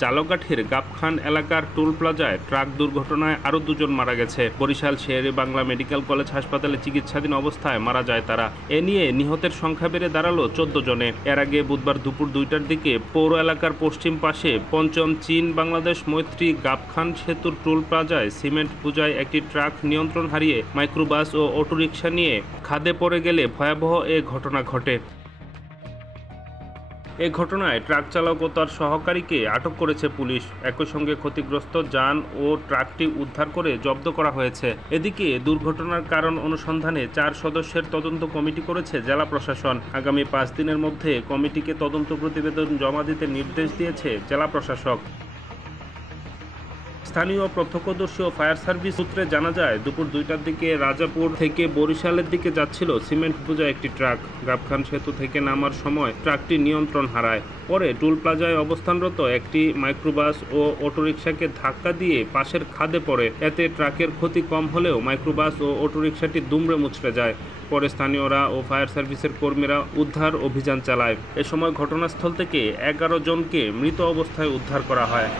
জালকাঠির গাবখান এলাকার টোল প্লাজায় ট্রাক দুর্ঘটনায় আরও দুজন মারা গেছে। বরিশাল শেরে বাংলা মেডিকেল কলেজ হাসপাতালে চিকিৎসাধীন অবস্থায় মারা যায় তারা। এ নিয়ে নিহতের সংখ্যা বেড়ে দাঁড়ালো 14 জনে। এর আগে বুধবার দুপুর 2টার দিকে পৌর এলাকার পশ্চিম পাশে পঞ্চম চীন বাংলাদেশ মৈত্রী গাবখান সেতুর টোল প্লাজায় সিমেন্ট বোঝাই একটি ট্রাক নিয়ন্ত্রণ হারিয়ে মাইক্রোবাস ও অটোরিকশা নিয়ে খাদে পড়ে গেলে ভয়াবহ এ ঘটনা ঘটে। এ ঘটনায় ট্রাক চালক ও তার সহকারীকে আটক করেছে পুলিশ। একই সঙ্গে ক্ষতিগ্রস্ত যান ও ট্রাকটি উদ্ধার করে জব্দ করা হয়েছে। এদিকে দুর্ঘটনার কারণ অনুসন্ধানে 4 সদস্যের তদন্ত কমিটি করেছে জেলা প্রশাসন। আগামী 5 দিনের মধ্যে কমিটিকে তদন্ত প্রতিবেদন জমা দিতে নির্দেশ দিয়েছে জেলা প্রশাসক। স্থানীয় প্রত্যক্ষদর্শী ও ফায়ার সার্ভিস সূত্রে জানা যায়, দুপুর 2টার দিকে রাজাপুর থেকে বরিশালের দিকে যাচ্ছিল সিমেন্ট বোঝা একটি ট্রাক। গাবখান সেতু থেকে নামার সময় ট্রাকটি নিয়ন্ত্রণ হারায়। পরে টোল প্লাজায় অবস্থানরত একটি মাইক্রোবাস ও অটোরিকশাকে ধাক্কা দিয়ে পাশের খাদে পড়ে। এতে ট্রাকের ক্ষতি কম হলেও মাইক্রোবাস ও অটোরিকশাটি দুমড়ে মুচড়ে যায়। পরে স্থানীয়রা ও ফায়ার সার্ভিসের কর্মীরা উদ্ধার অভিযান চালায়। এ সময় ঘটনাস্থল থেকে 11 জনকে মৃত অবস্থায় উদ্ধার করা হয়।